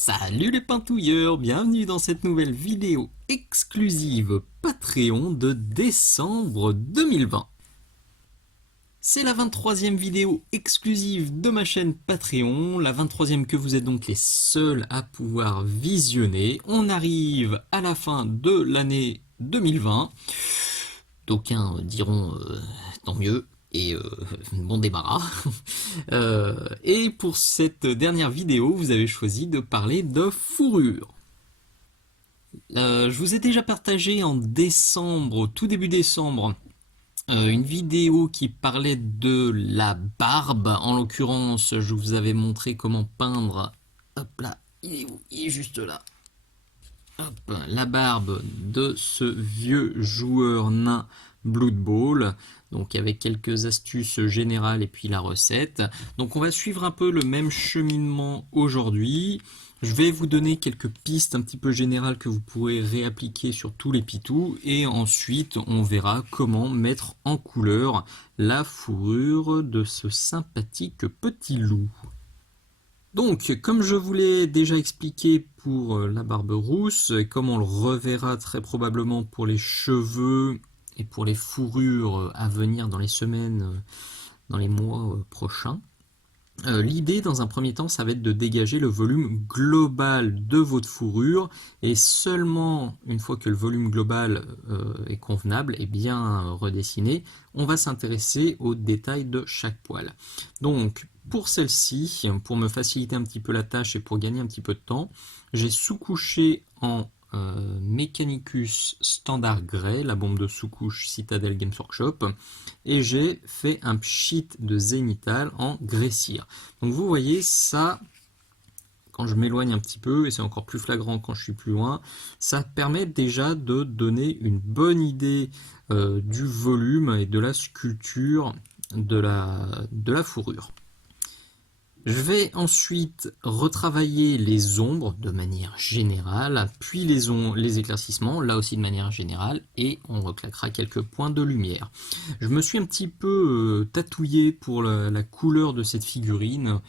Salut les pintouilleurs, bienvenue dans cette nouvelle vidéo exclusive Patreon de décembre 2020. C'est la 23e vidéo exclusive de ma chaîne Patreon, la 23e que vous êtes donc les seuls à pouvoir visionner. On arrive à la fin de l'année 2020. D'aucuns diront tant mieux. Et bon débarras. Et pour cette dernière vidéo, vous avez choisi de parler de fourrure. Je vous ai déjà partagé en décembre, tout début décembre, une vidéo qui parlait de la barbe. En l'occurrence, je vous avais montré comment peindre. Hop là, il est où? Il est juste là. Hop, la barbe de ce vieux joueur nain Blood Bowl, donc avec quelques astuces générales et puis la recette. Donc on va suivre un peu le même cheminement aujourd'hui. Je vais vous donner quelques pistes un petit peu générales que vous pourrez réappliquer sur tous les pitous et ensuite on verra comment mettre en couleur la fourrure de ce sympathique petit loup. Donc, comme je vous l'ai déjà expliqué pour la barbe rousse, et comme on le reverra très probablement pour les cheveux et pour les fourrures à venir dans les semaines, dans les mois prochains, l'idée dans un premier temps, ça va être de dégager le volume global de votre fourrure et seulement une fois que le volume global est convenable et bien redessiné, on va s'intéresser aux détails de chaque poil. Donc pour celle-ci, pour me faciliter un petit peu la tâche et pour gagner un petit peu de temps, j'ai sous-couché en Mechanicus Standard Grey, la bombe de sous-couche Citadel Games Workshop, et j'ai fait un pchit de zénithal en grès cire. Donc vous voyez ça, quand je m'éloigne un petit peu, et c'est encore plus flagrant quand je suis plus loin, ça permet déjà de donner une bonne idée du volume et de la sculpture de la fourrure. Je vais ensuite retravailler les ombres de manière générale, puis les éclaircissements, là aussi de manière générale, et on reclaquera quelques points de lumière. Je me suis un petit peu tatouillé pour la couleur de cette figurine.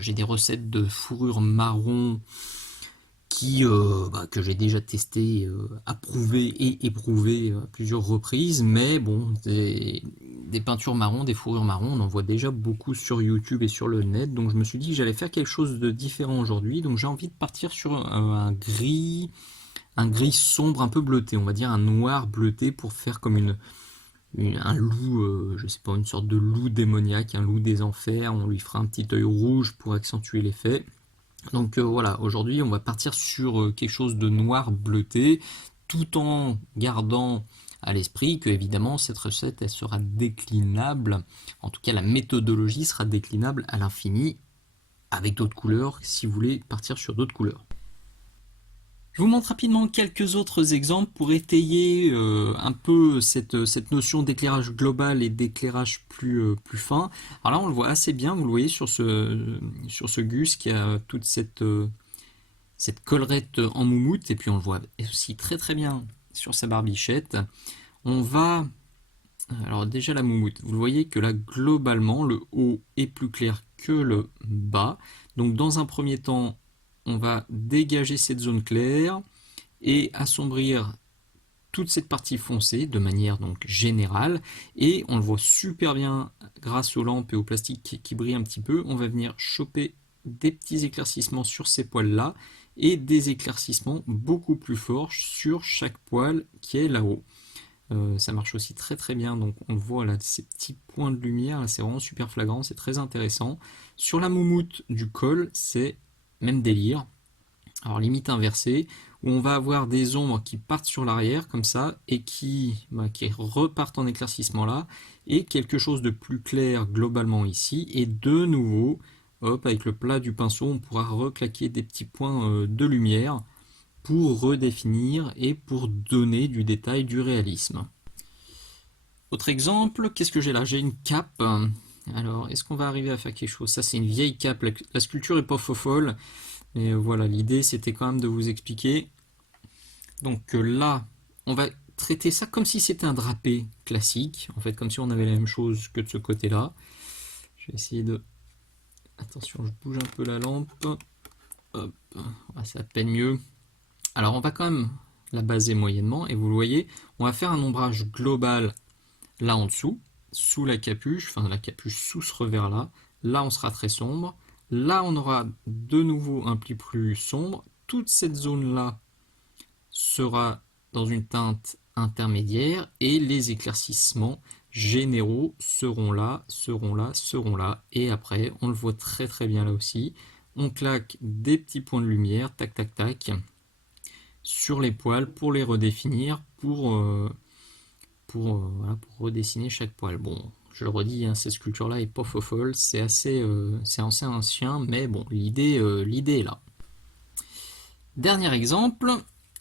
J'ai des recettes de fourrure marron que j'ai déjà testé, approuvé et éprouvé à plusieurs reprises, mais bon, des peintures marron, des fourrures marron, on en voit déjà beaucoup sur YouTube et sur le net, donc je me suis dit que j'allais faire quelque chose de différent aujourd'hui, donc j'ai envie de partir sur un gris sombre un peu bleuté, on va dire un noir bleuté pour faire comme un loup, je sais pas, une sorte de loup démoniaque, un loup des enfers, on lui fera un petit œil rouge pour accentuer l'effet. Donc voilà, aujourd'hui on va partir sur quelque chose de noir bleuté, tout en gardant à l'esprit que évidemment cette recette elle sera déclinable, en tout cas la méthodologie sera déclinable à l'infini avec d'autres couleurs si vous voulez partir sur d'autres couleurs. Je vous montre rapidement quelques autres exemples pour étayer un peu cette notion d'éclairage global et d'éclairage plus fin. Alors là on le voit assez bien, vous le voyez sur ce Gus qui a toute cette collerette en moumoute, et puis on le voit aussi très très bien sur sa barbichette. On va... Alors déjà la moumoute, vous le voyez que là globalement le haut est plus clair que le bas. Donc dans un premier temps, on va dégager cette zone claire et assombrir toute cette partie foncée de manière donc générale, et on le voit super bien grâce aux lampes et au plastique qui brille un petit peu. On va venir choper des petits éclaircissements sur ces poils là et des éclaircissements beaucoup plus forts sur chaque poil qui est là-haut. Ça marche aussi très très bien, donc on le voit là, ces petits points de lumière, c'est vraiment super flagrant, c'est très intéressant. Sur la moumoute du col, c'est même délire. Alors limite inversée, où on va avoir des ombres qui partent sur l'arrière comme ça et qui repartent en éclaircissement là, et quelque chose de plus clair globalement ici, et de nouveau, hop, avec le plat du pinceau, on pourra reclaquer des petits points de lumière pour redéfinir et pour donner du détail, du réalisme. Autre exemple, qu'est-ce que j'ai là? J'ai une cape. Alors, est-ce qu'on va arriver à faire quelque chose? Ça, c'est une vieille cape. La sculpture est pas folle. Et voilà, l'idée, c'était quand même de vous expliquer. Donc là, on va traiter ça comme si c'était un drapé classique. En fait, comme si on avait la même chose que de ce côté-là. Je vais essayer de... Attention, je bouge un peu la lampe. Hop, c'est à peine mieux. Alors on va quand même la baser moyennement, et vous le voyez, on va faire un ombrage global là en dessous, sous la capuche, enfin la capuche sous ce revers là. Là on sera très sombre. Là on aura de nouveau un pli plus sombre. Toute cette zone là sera dans une teinte intermédiaire, et les éclaircissements généraux seront là, seront là, seront là, et après on le voit très très bien là aussi, on claque des petits points de lumière, tac tac tac, sur les poils pour les redéfinir, voilà, pour redessiner chaque poil. Bon, je le redis, hein, cette sculpture là est pas folle, c'est assez ancien, mais bon, l'idée est là. Dernier exemple,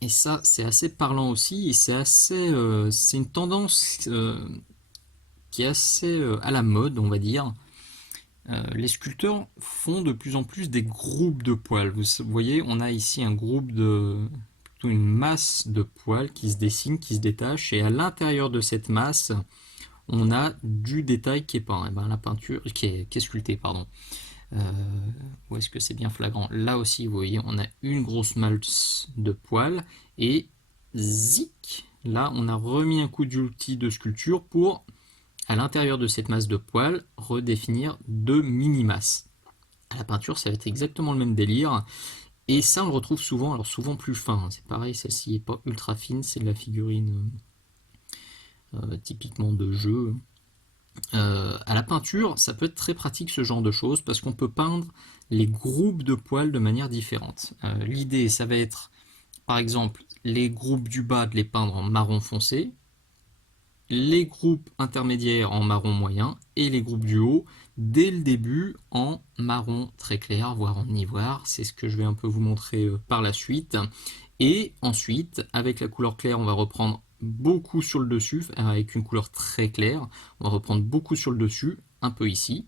et ça c'est assez parlant aussi, et c'est une tendance qui est assez à la mode, on va dire. Les sculpteurs font de plus en plus des groupes de poils. Vous voyez, on a ici un groupe plutôt une masse de poils qui se dessine, qui se détache, et à l'intérieur de cette masse, on a du détail qui est peint. Et ben, la peinture, qui est sculptée, pardon. Où est-ce que c'est bien flagrant? Là aussi, vous voyez, on a une grosse masse de poils, et zic, là, on a remis un coup d'outil de sculpture pour, à l'intérieur de cette masse de poils, redéfinir deux mini-masses. À la peinture, ça va être exactement le même délire. Et ça, on le retrouve souvent, alors souvent plus fin. C'est pareil, celle-ci n'est pas ultra fine, c'est de la figurine typiquement de jeu. À la peinture, ça peut être très pratique ce genre de choses, parce qu'on peut peindre les groupes de poils de manière différente. L'idée, ça va être, par exemple, les groupes du bas de les peindre en marron foncé, les groupes intermédiaires en marron moyen, et les groupes du haut dès le début en marron très clair, voire en ivoire. C'est ce que je vais un peu vous montrer par la suite. Et ensuite, avec la couleur claire, on va reprendre beaucoup sur le dessus, avec une couleur très claire, on va reprendre beaucoup sur le dessus, un peu ici.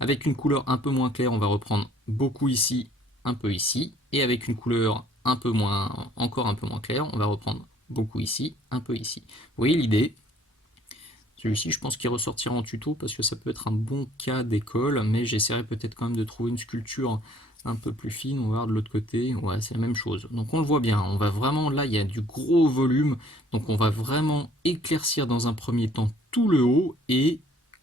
Avec une couleur un peu moins claire, on va reprendre beaucoup ici, un peu ici. Et avec une couleur encore un peu moins claire, on va reprendre beaucoup ici, un peu ici. Vous voyez l'idée? Celui-ci, je pense qu'il ressortira en tuto parce que ça peut être un bon cas d'école, mais j'essaierai peut-être quand même de trouver une sculpture un peu plus fine. On va voir de l'autre côté, ouais, c'est la même chose. Donc on le voit bien, on va vraiment, là il y a du gros volume, donc on va vraiment éclaircir dans un premier temps tout le haut, et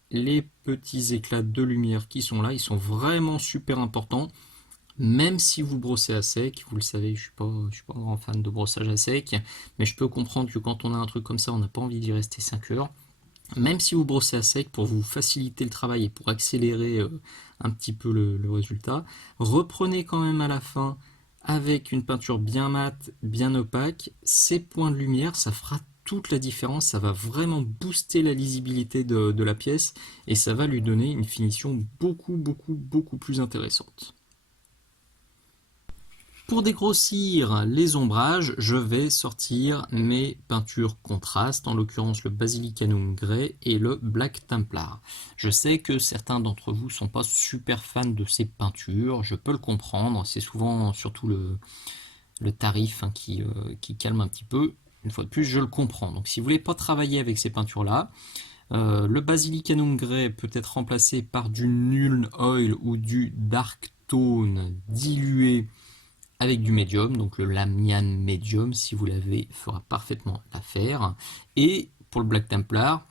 les petits éclats de lumière qui sont là, ils sont vraiment super importants. Même si vous brossez à sec, vous le savez, je suis pas un grand fan de brossage à sec, mais je peux comprendre que quand on a un truc comme ça, on n'a pas envie d'y rester 5 heures. Même si vous brossez à sec, pour vous faciliter le travail et pour accélérer un petit peu le résultat, reprenez quand même à la fin avec une peinture bien mate, bien opaque. Ces points de lumière, ça fera toute la différence, ça va vraiment booster la lisibilité de la pièce, et ça va lui donner une finition beaucoup plus intéressante. Pour dégrossir les ombrages, je vais sortir mes peintures contrastes, en l'occurrence le Basilicanum Grey et le Black Templar. Je sais que certains d'entre vous ne sont pas super fans de ces peintures, je peux le comprendre, c'est souvent surtout le tarif qui calme un petit peu. Une fois de plus, je le comprends. Donc si vous voulez pas travailler avec ces peintures-là, le Basilicanum Grey peut être remplacé par du Nuln Oil ou du Dark Tone dilué avec du médium, donc le Lamian Medium, si vous l'avez, fera parfaitement l'affaire. Et pour le Black Templar,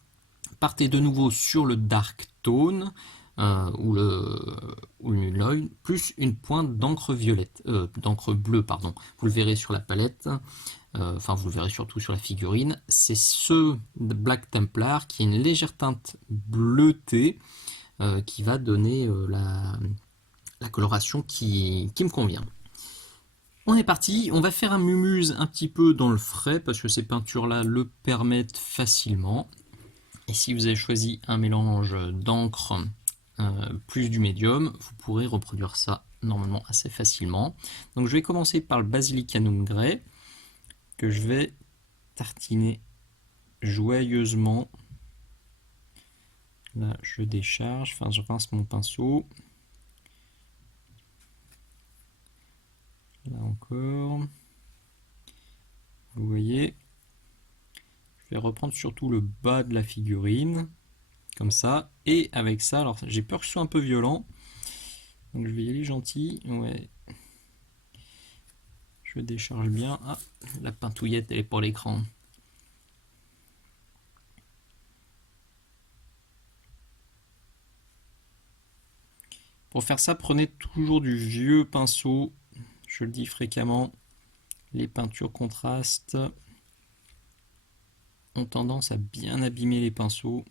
partez de nouveau sur le Dark Tone, ou le Nuln, plus une pointe d'encre d'encre bleue, pardon. Vous le verrez sur la palette, enfin vous le verrez surtout sur la figurine. C'est ce Black Templar qui a une légère teinte bleutée, qui va donner la coloration qui me convient. On est parti, on va faire un mumuse un petit peu dans le frais, parce que ces peintures-là le permettent facilement. Et si vous avez choisi un mélange d'encre plus du médium, vous pourrez reproduire ça normalement assez facilement. Donc je vais commencer par le Basilicanum Grey, que je vais tartiner joyeusement. Là je décharge, enfin je rince mon pinceau. Là encore, vous voyez, je vais reprendre surtout le bas de la figurine, comme ça, et avec ça, alors j'ai peur que ce soit un peu violent, donc je vais y aller gentil, ouais. Je décharge bien. Ah, la pintouillette, elle est pour l'écran. Pour faire ça, prenez toujours du vieux pinceau. Je le dis fréquemment, les peintures contrastes ont tendance à bien abîmer les pinceaux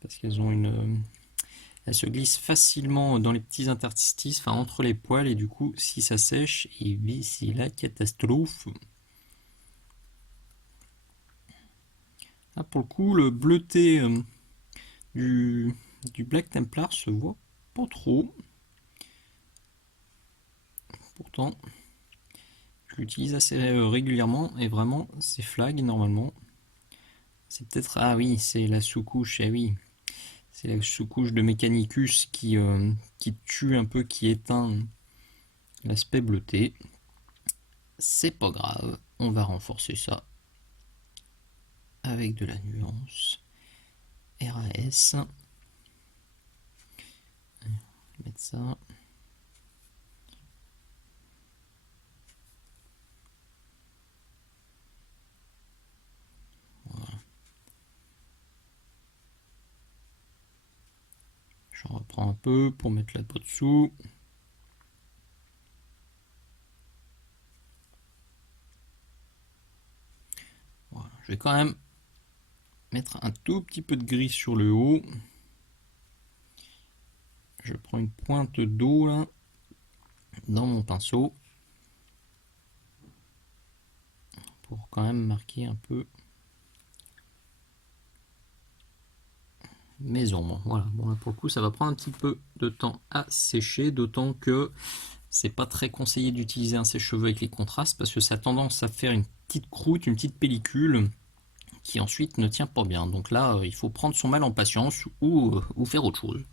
parce qu'elles ont elles se glissent facilement dans les petits interstices, enfin entre les poils, et du coup, si ça sèche, c'est la catastrophe. Là, pour le coup, le bleuté du Black Templar se voit pas trop. Pourtant, je l'utilise assez régulièrement et vraiment, c'est flag normalement. C'est peut-être... Ah oui, c'est la sous-couche, eh oui. C'est la sous-couche de Mechanicus qui tue un peu, qui éteint l'aspect bleuté. C'est pas grave, on va renforcer ça avec de la nuance. RAS. On va mettre ça. Voilà. J'en reprends un peu pour mettre la peau dessous. Voilà. Je vais quand même mettre un tout petit peu de gris sur le haut. Je prends une pointe d'eau là dans mon pinceau pour quand même marquer un peu mes ombres. Voilà, bon là pour le coup ça va prendre un petit peu de temps à sécher, d'autant que c'est pas très conseillé d'utiliser un sèche-cheveux avec les contrastes parce que ça a tendance à faire une petite croûte, une petite pellicule qui ensuite ne tient pas bien. Donc là il faut prendre son mal en patience ou faire autre chose.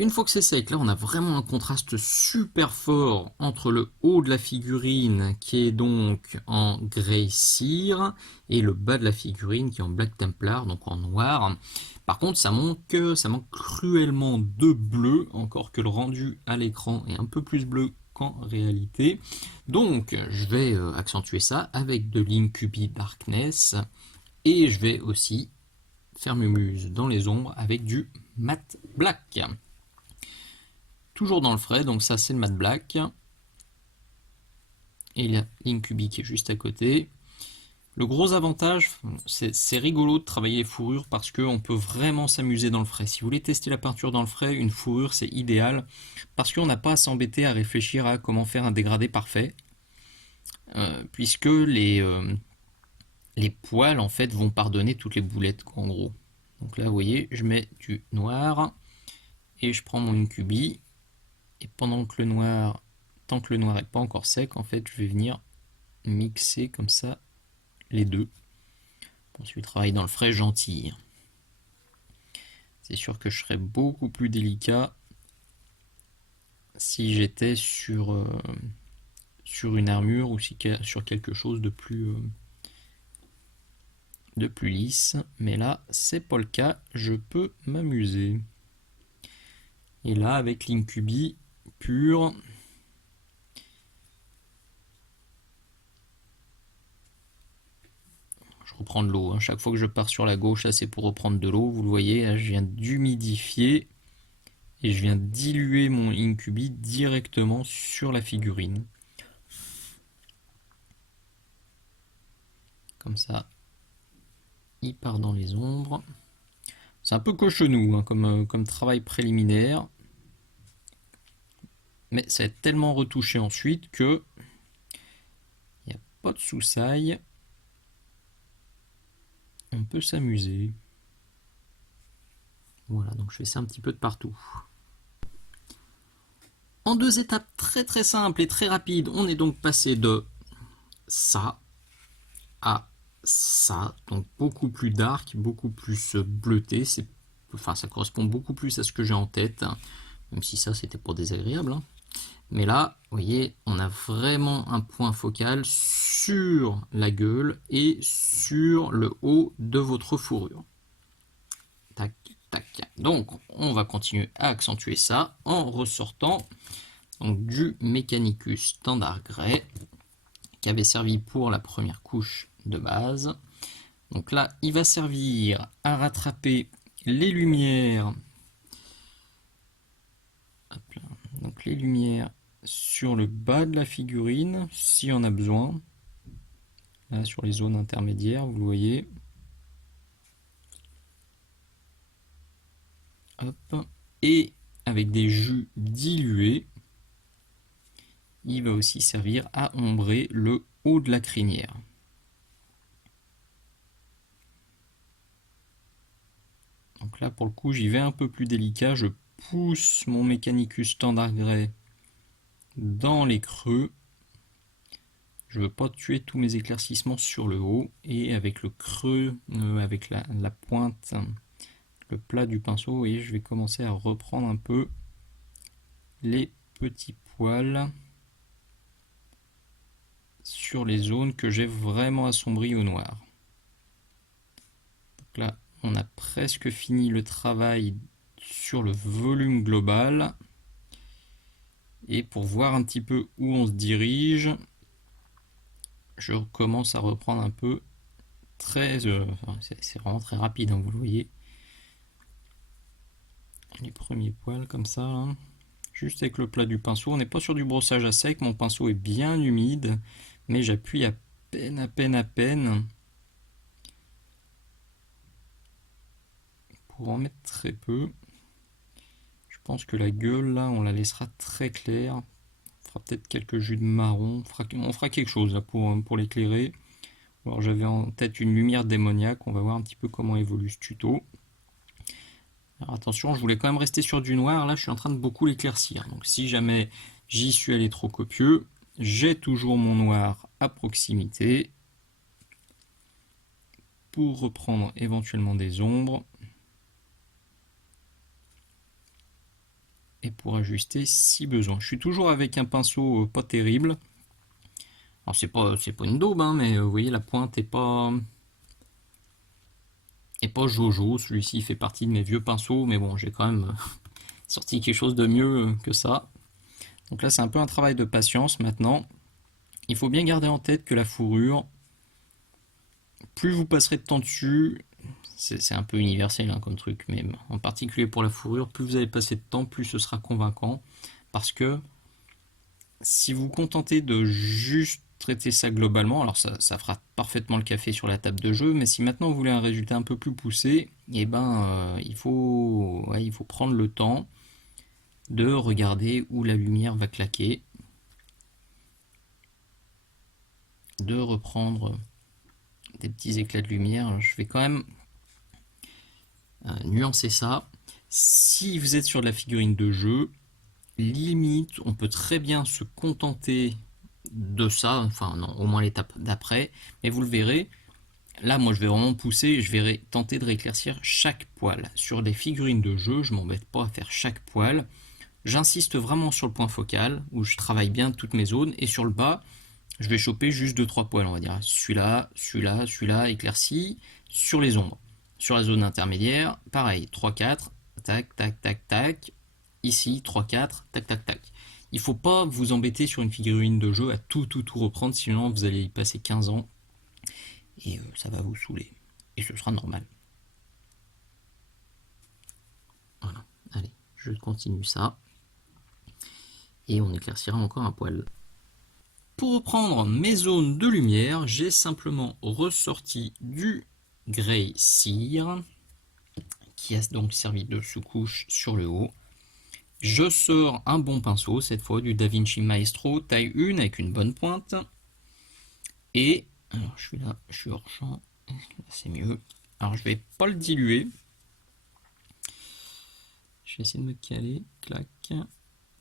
Une fois que c'est sec, là on a vraiment un contraste super fort entre le haut de la figurine qui est donc en grey cire et le bas de la figurine qui est en Black Templar, donc en noir. Par contre ça manque cruellement de bleu, encore que le rendu à l'écran est un peu plus bleu qu'en réalité. Donc je vais accentuer ça avec de l'Incubi Darkness et je vais aussi faire mes muses dans les ombres avec du Matte Black. Toujours dans le frais, donc ça c'est le Matte Black. Et la l'Incubi qui est juste à côté. Le gros avantage, c'est rigolo de travailler les fourrures parce qu'on peut vraiment s'amuser dans le frais. Si vous voulez tester la peinture dans le frais, une fourrure c'est idéal parce qu'on n'a pas à s'embêter à réfléchir à comment faire un dégradé parfait. Puisque les poils en fait vont pardonner toutes les boulettes en gros. Donc là vous voyez, je mets du noir et je prends mon Incubi. Et pendant que le noir, tant que le noir n'est pas encore sec, en fait, je vais venir mixer comme ça les deux. Ensuite, travailler dans le frais gentil. C'est sûr que je serais beaucoup plus délicat si j'étais sur une armure ou sur quelque chose de plus lisse. Mais là, c'est pas le cas. Je peux m'amuser. Et là, avec l'Incubi pur, je reprends de l'eau. Chaque fois que je pars sur la gauche, là c'est pour reprendre de l'eau. Vous le voyez, là, je viens d'humidifier et je viens diluer mon Incubi directement sur la figurine. Comme ça, il part dans les ombres. C'est un peu cochonou comme travail préliminaire. Mais ça va être tellement retouché ensuite que il n'y a pas de soussaille. On peut s'amuser. Voilà, donc je fais ça un petit peu de partout. En 2 étapes très très simples et très rapides, on est donc passé de ça à ça, donc beaucoup plus dark, beaucoup plus bleuté. Enfin, ça correspond beaucoup plus à ce que j'ai en tête, même si ça c'était pas désagréable. Mais là, vous voyez, on a vraiment un point focal sur la gueule et sur le haut de votre fourrure. Tac, tac. Donc, on va continuer à accentuer ça en ressortant Donc du Mechanicus standard grey qui avait servi pour la première couche de base. Donc là, il va servir à rattraper les lumières. Hop là. Donc les lumières sur le bas de la figurine, si on a besoin. Là, sur les zones intermédiaires, vous le voyez. Hop. Et avec des jus dilués, il va aussi servir à ombrer le haut de la crinière. Donc là, pour le coup, j'y vais un peu plus délicat. Je pousse mon Mechanicus standard grey dans les creux. Je ne veux pas tuer tous mes éclaircissements sur le haut. Et avec le creux, avec la pointe, le plat du pinceau, et je vais commencer à reprendre un peu les petits poils sur les zones que j'ai vraiment assombries au noir. Donc là, on a presque fini le travail sur le volume global. Et pour voir un petit peu où on se dirige, je commence à reprendre un peu c'est vraiment très rapide, hein, vous le voyez. Les premiers poils comme ça, là. Juste avec le plat du pinceau. On n'est pas sur du brossage à sec, mon pinceau est bien humide, mais j'appuie à peine pour en mettre très peu. Je pense que la gueule, là, on la laissera très claire. On fera peut-être quelques jus de marron. On fera quelque chose là pour l'éclairer. Alors j'avais en tête une lumière démoniaque. On va voir un petit peu comment évolue ce tuto. Alors attention, je voulais quand même rester sur du noir. Là, je suis en train de beaucoup l'éclaircir. Donc si jamais j'y suis allé trop copieux, j'ai toujours mon noir à proximité pour reprendre éventuellement des ombres et pour ajuster si besoin. Je suis toujours avec un pinceau pas terrible. Alors c'est pas une daube, hein, mais vous voyez la pointe est pas jojo. Celui-ci fait partie de mes vieux pinceaux, mais bon, j'ai quand même sorti quelque chose de mieux que ça. Donc là, c'est un peu un travail de patience maintenant. Il faut bien garder en tête que la fourrure, plus vous passerez de temps dessus, c'est un peu universel hein, comme truc, mais en particulier pour la fourrure, plus vous allez passer de temps, plus ce sera convaincant. Parce que si vous vous contentez de juste traiter ça globalement, alors ça fera parfaitement le café sur la table de jeu, mais si maintenant vous voulez un résultat un peu plus poussé, et il faut prendre le temps de regarder où la lumière va claquer, de reprendre des petits éclats de lumière. Je vais quand même nuancer ça. Si vous êtes sur de la figurine de jeu, limite, on peut très bien se contenter de ça, enfin non, au moins l'étape d'après, mais vous le verrez, là moi je vais vraiment pousser, je vais tenter de rééclaircir chaque poil. Sur des figurines de jeu, je m'embête pas à faire chaque poil, j'insiste vraiment sur le point focal, où je travaille bien toutes mes zones, et sur le bas, je vais choper juste 2-3 poils, on va dire, celui-là, éclairci, sur les ombres. Sur la zone intermédiaire, pareil, 3-4, tac, tac, tac, tac, ici, 3-4, tac, tac, tac. Il faut pas vous embêter sur une figurine de jeu à tout reprendre, sinon vous allez y passer 15 ans et ça va vous saouler. Et ce sera normal. Voilà, allez, je continue ça. Et on éclaircira encore un poil. Pour reprendre mes zones de lumière, j'ai simplement ressorti du Grey Cire, qui a donc servi de sous-couche sur le haut. Je sors un bon pinceau, cette fois du DaVinci Maestro taille 1 avec une bonne pointe. Et, alors je suis là, je suis hors champ, c'est mieux. Alors je vais pas le diluer. Je vais essayer de me caler, clac.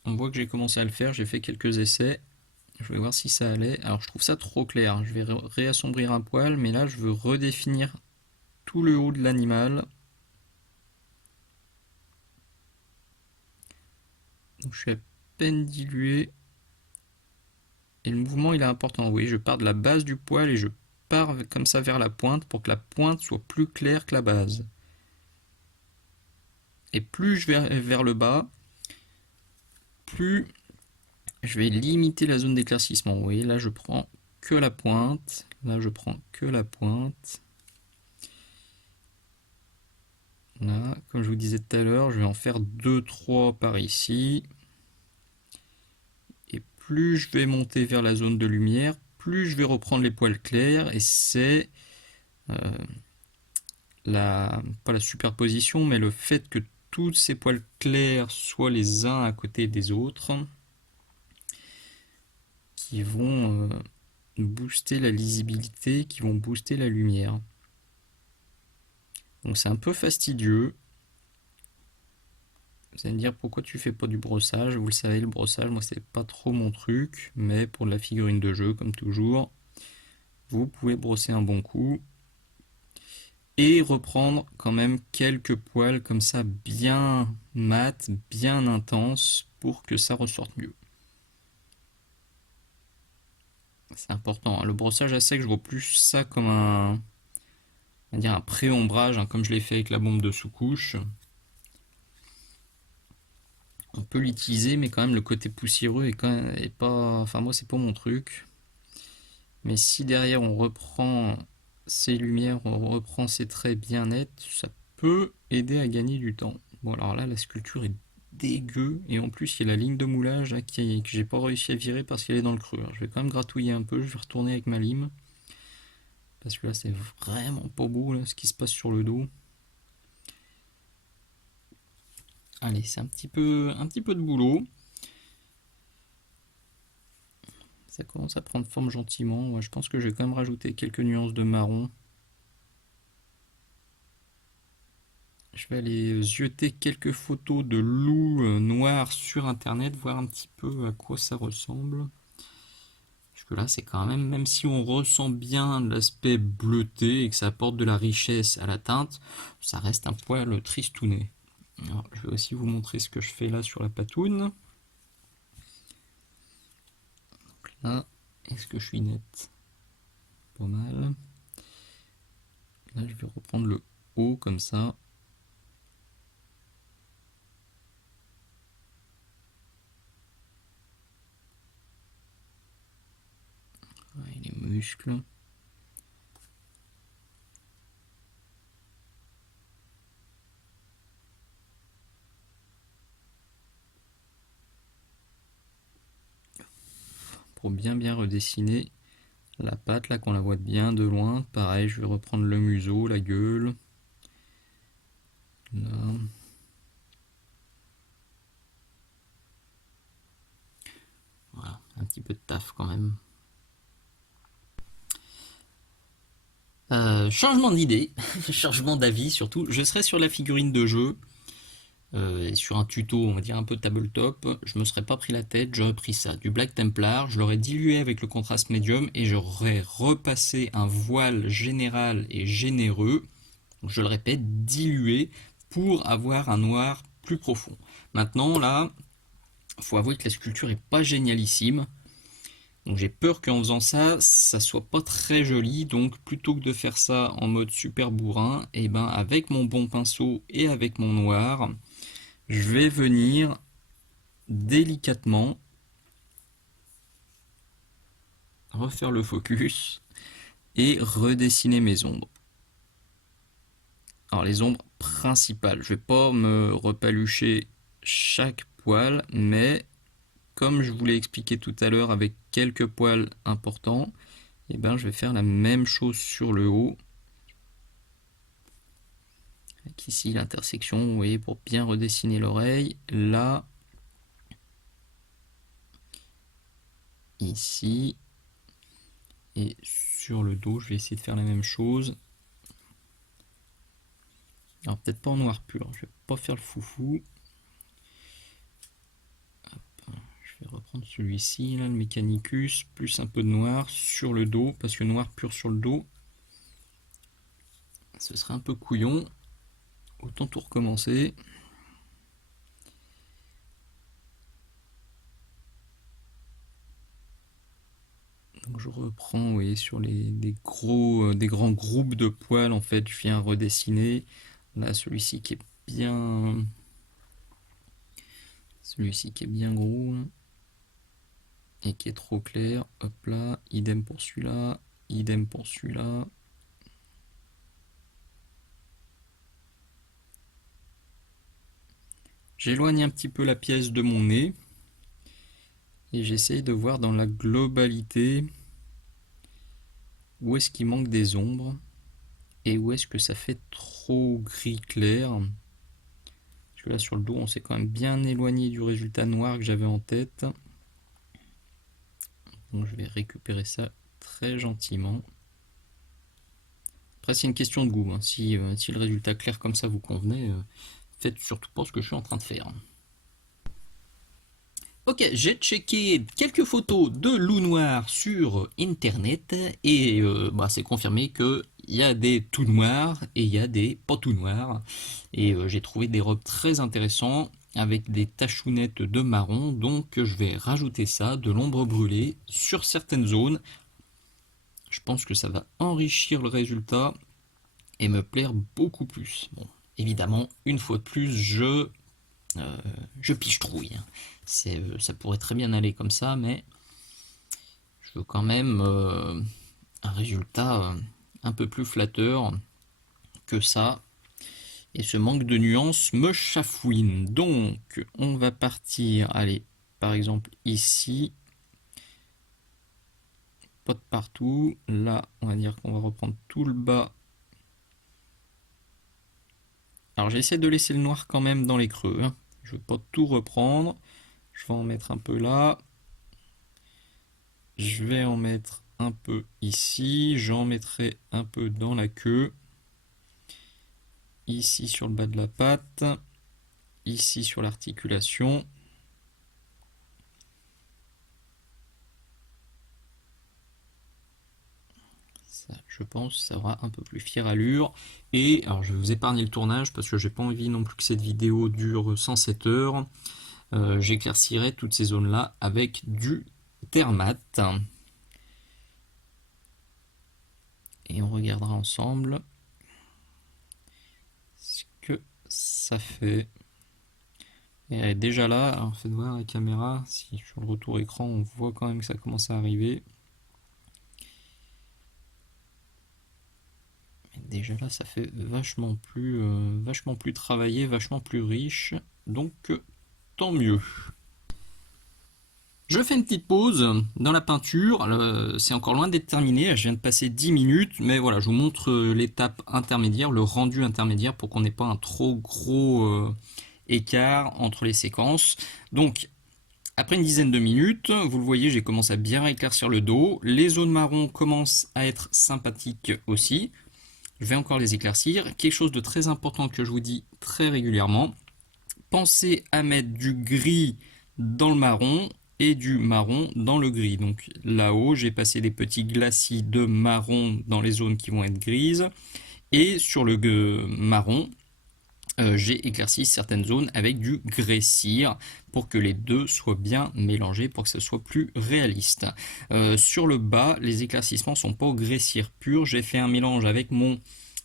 On voit que j'ai commencé à le faire, j'ai fait quelques essais. Je vais voir si ça allait. Alors je trouve ça trop clair, je vais réassombrir un poil, mais là je veux redéfinir tout le haut de l'animal. Donc je suis à peine dilué. Et le mouvement il est important, oui, je pars de la base du poil et je pars comme ça vers la pointe pour que la pointe soit plus claire que la base. Et plus je vais vers le bas, plus je vais limiter la zone d'éclaircissement. Vous voyez, là je prends que la pointe, là je prends que la pointe. Là, comme je vous disais tout à l'heure, je vais en faire 2-3 par ici. Et plus je vais monter vers la zone de lumière, plus je vais reprendre les poils clairs. Et c'est pas la superposition, mais le fait que tous ces poils clairs soient les uns à côté des autres qui vont booster la lisibilité, qui vont booster la lumière. Donc c'est un peu fastidieux. Vous allez me dire pourquoi tu fais pas du brossage. Vous le savez, le brossage, moi c'est pas trop mon truc, mais pour de la figurine de jeu, comme toujours, vous pouvez brosser un bon coup et reprendre quand même quelques poils comme ça bien mat, bien intenses pour que ça ressorte mieux. C'est important, hein. Le brossage à sec, je vois plus ça comme on va dire un pré-ombrage, hein, comme je l'ai fait avec la bombe de sous-couche. On peut l'utiliser, mais quand même le côté poussiéreux est pas. Enfin, moi, c'est pas mon truc. Mais si derrière on reprend ces lumières, on reprend ces traits bien nets, ça peut aider à gagner du temps. Bon, alors là, la sculpture est dégueu, et en plus, il y a la ligne de moulage là, que j'ai pas réussi à virer parce qu'elle est dans le creux. Alors, je vais quand même gratouiller un peu, je vais retourner avec ma lime. Parce que là, c'est vraiment pas beau là, ce qui se passe sur le dos. Allez, c'est un petit peu de boulot. Ça commence à prendre forme gentiment. Ouais, je pense que je vais quand même rajouter quelques nuances de marron. Je vais aller zioter quelques photos de loups noirs sur internet, voir un petit peu à quoi ça ressemble. Parce que là, c'est quand même si on ressent bien l'aspect bleuté et que ça apporte de la richesse à la teinte, ça reste un poil tristounet. Alors, je vais aussi vous montrer ce que je fais là sur la patoune. Donc là, est-ce que je suis net? Pas mal. Là, je vais reprendre le haut comme ça. Ouais, les muscles. Pour bien redessiner la patte là qu'on la voit bien de loin. Pareil, je vais reprendre le museau, la gueule. Là. Voilà, un petit peu de taf quand même. Changement d'idée, changement d'avis surtout. Je serai sur la figurine de jeu et sur un tuto, on va dire un peu tabletop. Je me serais pas pris la tête, j'aurais pris ça, du Black Templar, je l'aurais dilué avec le contraste médium et j'aurais repassé un voile général et généreux. Donc, je le répète, dilué pour avoir un noir plus profond. Maintenant là, faut avouer que la sculpture est pas génialissime. Donc j'ai peur qu'en faisant ça, ça soit pas très joli. Donc plutôt que de faire ça en mode super bourrin, et ben avec mon bon pinceau et avec mon noir, je vais venir délicatement refaire le focus et redessiner mes ombres. Alors les ombres principales, je vais pas me repalucher chaque poil, mais comme je vous l'ai expliqué tout à l'heure avec quelques poils importants, et ben je vais faire la même chose sur le haut. Avec ici l'intersection, vous voyez, pour bien redessiner l'oreille. Là, ici, et sur le dos, je vais essayer de faire la même chose. Alors peut-être pas en noir pur, je vais pas faire le foufou. Hop, je vais reprendre celui-ci, là, le Mechanicus, plus un peu de noir sur le dos, parce que noir pur sur le dos, ce serait un peu couillon. Autant tout recommencer. Donc je reprends, vous voyez, sur des grands groupes de poils, en fait, je viens redessiner. Là, celui-ci qui est bien gros. Là. et qui est trop clair. Hop là, idem pour celui-là, idem pour celui-là. J'éloigne un petit peu la pièce de mon nez et j'essaye de voir dans la globalité où est-ce qu'il manque des ombres et où est-ce que ça fait trop gris clair. Parce que là sur le dos on s'est quand même bien éloigné du résultat noir que j'avais en tête. Donc je vais récupérer ça très gentiment. Après c'est une question de goût, hein. Si le résultat clair comme ça vous convenait, faites surtout pas ce que je suis en train de faire. Ok, j'ai checké quelques photos de loup noir sur internet et c'est confirmé qu'il y a des tout noirs et il y a des pas tout noirs. Et j'ai trouvé des robes très intéressantes avec des tachounettes de marron, donc je vais rajouter ça, de l'ombre brûlée sur certaines zones. Je pense que ça va enrichir le résultat et me plaire beaucoup plus. Bon, évidemment, une fois de plus, je piche trouille. Ça pourrait très bien aller comme ça, mais je veux quand même un résultat un peu plus flatteur que ça. Et ce manque de nuances me chafouine. Donc, on va partir, allez, par exemple ici. Pas de partout. Là, on va dire qu'on va reprendre tout le bas. Alors, j'essaie de laisser le noir quand même dans les creux, hein. Je ne veux pas tout reprendre. Je vais en mettre un peu là. Je vais en mettre un peu ici. J'en mettrai un peu dans la queue. Ici sur le bas de la patte. Ici sur l'articulation. Ça, je pense, ça aura un peu plus fière allure. Et alors, je vais vous épargner le tournage parce que j'ai pas envie non plus que cette vidéo dure 107 heures. J'éclaircirai toutes ces zones-là avec du Thermat. Et on regardera ensemble ce que ça fait. Et elle est déjà là, alors faites voir la caméra, si sur le retour écran on voit quand même que ça commence à arriver. Mais déjà là ça fait vachement plus travaillé, vachement plus riche, donc tant mieux. Je fais une petite pause dans la peinture, c'est encore loin d'être terminé, je viens de passer 10 minutes, mais voilà, je vous montre l'étape intermédiaire, le rendu intermédiaire pour qu'on n'ait pas un trop gros écart entre les séquences. Donc, après une dizaine de minutes, vous le voyez, j'ai commencé à bien éclaircir le dos, les zones marron commencent à être sympathiques aussi, je vais encore les éclaircir. Quelque chose de très important que je vous dis très régulièrement, pensez à mettre du gris dans le marron et du marron dans le gris. Donc là-haut, j'ai passé des petits glacis de marron dans les zones qui vont être grises. Et sur le marron, j'ai éclairci certaines zones avec du grès-cire pour que les deux soient bien mélangés, pour que ce soit plus réaliste. Sur le bas, les éclaircissements sont pas au grès-cire pur. J'ai fait un mélange avec mon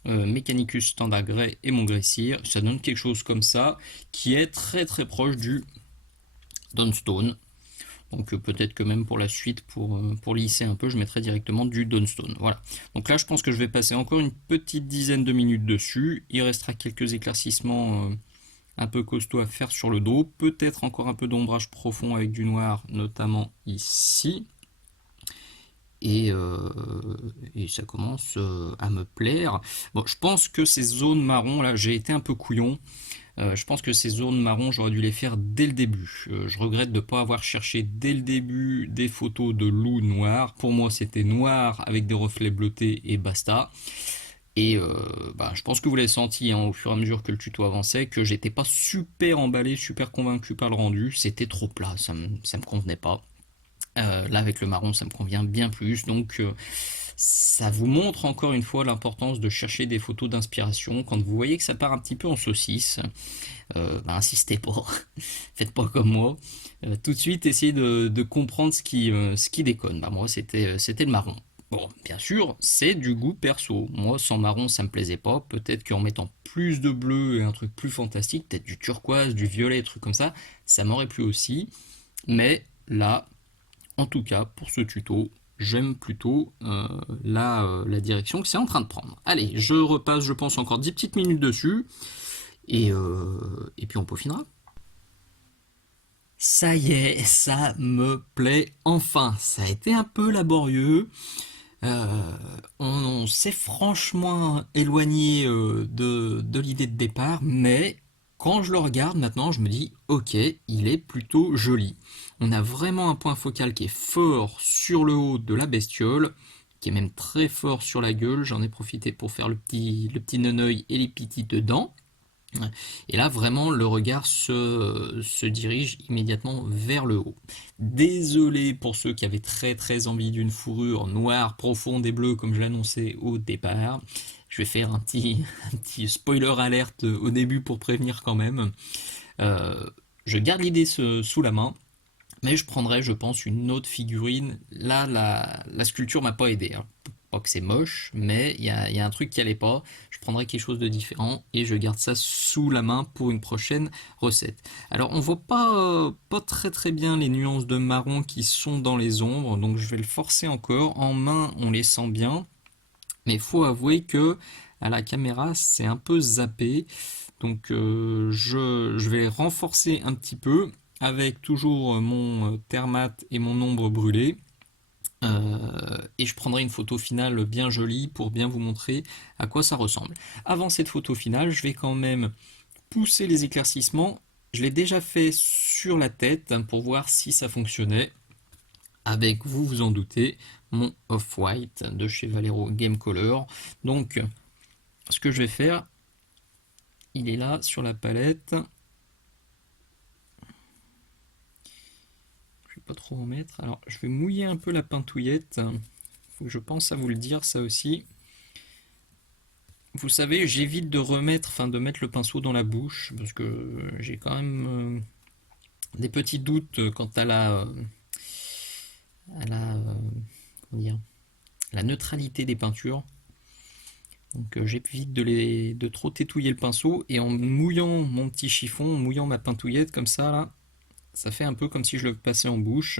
Mechanicus standard grès et mon grès-cire. Ça donne quelque chose comme ça qui est très très proche du Dawnstone. Donc peut-être que même pour la suite, pour lisser un peu, je mettrai directement du Dawnstone. Voilà. Donc là, je pense que je vais passer encore une petite dizaine de minutes dessus. Il restera quelques éclaircissements un peu costauds à faire sur le dos. Peut-être encore un peu d'ombrage profond avec du noir, notamment ici. Et ça commence à me plaire. Bon, je pense que ces zones marron, là, j'ai été un peu couillon. Je pense que ces zones marron, j'aurais dû les faire dès le début. Je regrette de ne pas avoir cherché dès le début des photos de loup noir. Pour moi, c'était noir avec des reflets bleutés et basta. Et je pense que vous l'avez senti hein, au fur et à mesure que le tuto avançait, que j'étais pas super emballé, super convaincu par le rendu. C'était trop plat, ça me convenait pas. Là, avec le marron, ça me convient bien plus. Donc, ça vous montre encore une fois l'importance de chercher des photos d'inspiration. Quand vous voyez que ça part un petit peu en saucisse, insistez pas, faites pas comme moi. Tout de suite, essayez de comprendre ce qui déconne. Moi, c'était le marron. Bon, bien sûr, c'est du goût perso. Moi, sans marron, ça me plaisait pas. Peut-être qu'en mettant plus de bleu et un truc plus fantastique, peut-être du turquoise, du violet, des trucs comme ça m'aurait plu aussi. Mais là, en tout cas, pour ce tuto, j'aime plutôt la direction que c'est en train de prendre. Allez, je repasse, je pense, encore 10 petites minutes dessus, et puis on peaufinera. Ça y est, ça me plaît enfin. Ça a été un peu laborieux. On s'est franchement éloigné de l'idée de départ, mais quand je le regarde maintenant, je me dis, ok, il est plutôt joli. On a vraiment un point focal qui est fort sur le haut de la bestiole, qui est même très fort sur la gueule. J'en ai profité pour faire le petit non-œil et les petites dents. Et là, vraiment, le regard se dirige immédiatement vers le haut. Désolé pour ceux qui avaient très très envie d'une fourrure noire, profonde et bleue, comme je l'annonçais au départ. Je vais faire un petit spoiler alerte au début pour prévenir quand même. Je garde l'idée sous la main, mais je prendrai, je pense, une autre figurine. Là, la sculpture m'a pas aidé, hein. Pas que c'est moche, mais il y a un truc qui allait pas. Je prendrai quelque chose de différent et je garde ça sous la main pour une prochaine recette. Alors on voit pas très très bien les nuances de marron qui sont dans les ombres, donc je vais le forcer encore. En main on les sent bien, mais il faut avouer que à la caméra c'est un peu zappé. Donc je vais renforcer un petit peu avec toujours mon Thermat et mon ombre brûlée. Et je prendrai une photo finale bien jolie pour bien vous montrer à quoi ça ressemble. Avant cette photo finale, je vais quand même pousser les éclaircissements. Je l'ai déjà fait sur la tête pour voir si ça fonctionnait. Avec, vous vous en doutez, mon Off-White de chez Valero Game Color. Donc, ce que je vais faire, il est là sur la palette. Pas trop en mettre. Alors, je vais mouiller un peu la pintouillette. Faut que je pense à vous le dire, ça aussi. Vous savez, j'évite de de mettre le pinceau dans la bouche, parce que j'ai quand même des petits doutes quant à comment dire, la neutralité des peintures. Donc j'évite de trop tétouiller le pinceau, et en mouillant mon petit chiffon, en mouillant ma pintouillette comme ça, là, ça fait un peu comme si je le passais en bouche.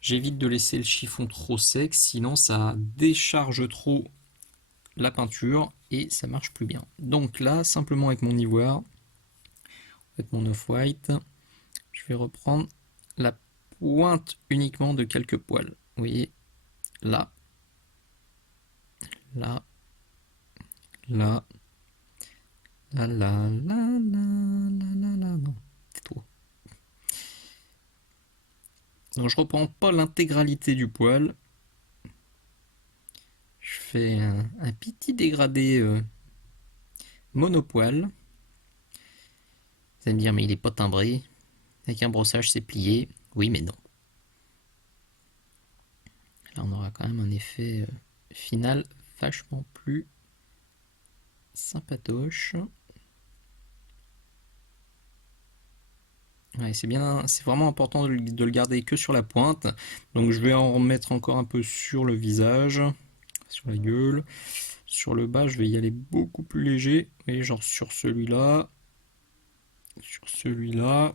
J'évite de laisser le chiffon trop sec, sinon ça décharge trop la peinture et ça marche plus bien. Donc là, simplement avec mon ivoire, avec mon off-white, je vais reprendre la pointe uniquement de quelques poils. Vous voyez, là, là, là, là, là, là, là, là, là, non, c'est trop. Donc je reprends pas l'intégralité du poil. Je fais un petit dégradé monopoil. Vous allez me dire, mais il est pas timbré. Avec un brossage, c'est plié. Oui, mais non. Là, on aura quand même un effet final vachement plus sympatoche. Ouais, c'est vraiment important de le garder que sur la pointe. Donc je vais en remettre encore un peu sur le visage, sur la gueule. Sur le bas, je vais y aller beaucoup plus léger. Vous voyez, genre sur celui-là, sur celui-là.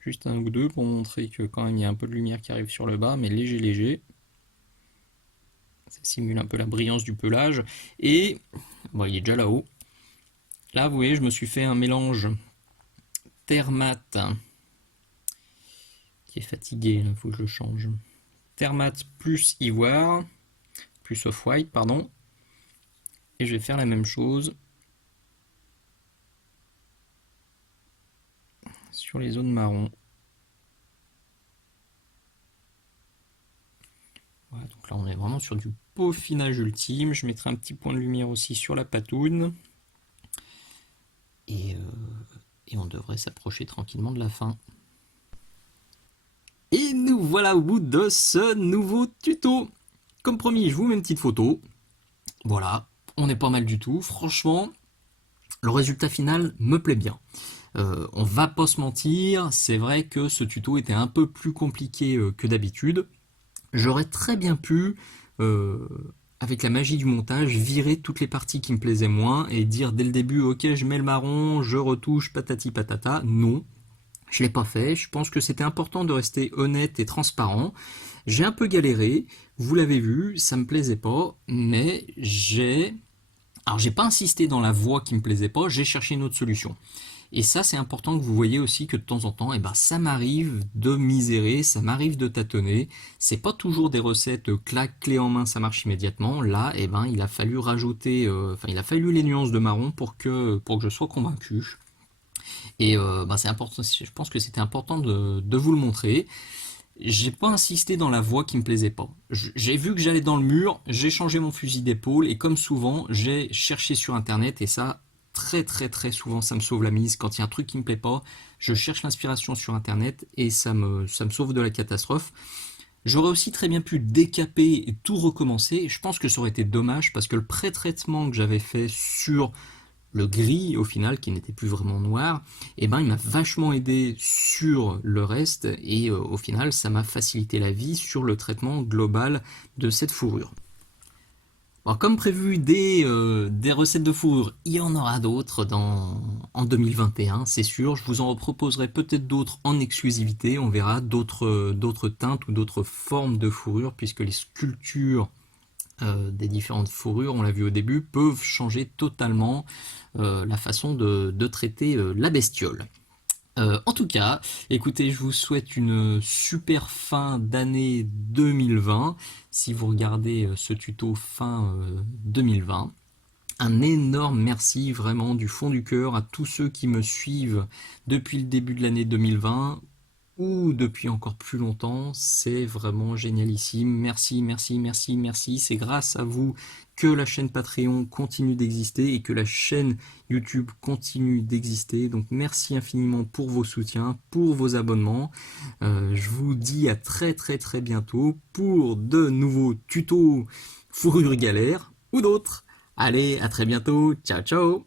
Juste un ou deux pour montrer que quand même il y a un peu de lumière qui arrive sur le bas, mais léger, léger. Ça simule un peu la brillance du pelage. Et bon, il est déjà là-haut. Là, vous voyez, je me suis fait un mélange Thermat qui est fatigué, il faut que je le change. Thermat plus ivoire, plus off-white, pardon. Et je vais faire la même chose sur les zones marron. Voilà, donc là on est vraiment sur du peaufinage ultime. Je mettrai un petit point de lumière aussi sur la patoune. Et on devrait s'approcher tranquillement de la fin. Et nous voilà au bout de ce nouveau tuto. Comme promis, je vous mets une petite photo. Voilà, on est pas mal du tout. Franchement, le résultat final me plaît bien. On va pas se mentir, c'est vrai que ce tuto était un peu plus compliqué que d'habitude. J'aurais très bien pu avec la magie du montage, virer toutes les parties qui me plaisaient moins et dire dès le début, ok, je mets le marron, je retouche, patati patata. Non, je l'ai pas fait. Je pense que c'était important de rester honnête et transparent. J'ai un peu galéré, vous l'avez vu, ça me plaisait pas, mais j'ai pas insisté dans la voie qui me plaisait pas, j'ai cherché une autre solution. Et ça, c'est important que vous voyez aussi que de temps en temps, ça m'arrive de misérer, ça m'arrive de tâtonner. C'est pas toujours des recettes clac, clé en main, ça marche immédiatement. Là, il a fallu rajouter, il a fallu les nuances de marron pour que je sois convaincu. Et c'est important. Je pense que c'était important de vous le montrer. J'ai pas insisté dans la voie qui me plaisait pas. J'ai vu que j'allais dans le mur, j'ai changé mon fusil d'épaule et comme souvent, j'ai cherché sur internet et ça, très très très souvent, ça me sauve la mise. Quand il y a un truc qui me plaît pas, je cherche l'inspiration sur internet et ça me sauve de la catastrophe. J'aurais aussi très bien pu décaper et tout recommencer. Je pense que ça aurait été dommage parce que le pré-traitement que j'avais fait sur le gris au final, qui n'était plus vraiment noir, il m'a vachement aidé sur le reste et au final ça m'a facilité la vie sur le traitement global de cette fourrure. Alors, comme prévu des recettes de fourrure, il y en aura d'autres en 2021, c'est sûr. Je vous en proposerai peut-être d'autres en exclusivité. On verra d'autres teintes ou d'autres formes de fourrure, puisque les sculptures des différentes fourrures, on l'a vu au début, peuvent changer totalement la façon de traiter la bestiole. En tout cas, écoutez, je vous souhaite une super fin d'année 2020. Si vous regardez ce tuto fin 2020, un énorme merci vraiment du fond du cœur à tous ceux qui me suivent depuis le début de l'année 2020 ou depuis encore plus longtemps, c'est vraiment génialissime. Merci, merci, merci, merci. C'est grâce à vous que la chaîne Patreon continue d'exister et que la chaîne YouTube continue d'exister. Donc merci infiniment pour vos soutiens, pour vos abonnements. Je vous dis à très très très bientôt pour de nouveaux tutos fourrure galère ou d'autres. Allez, à très bientôt. Ciao ciao.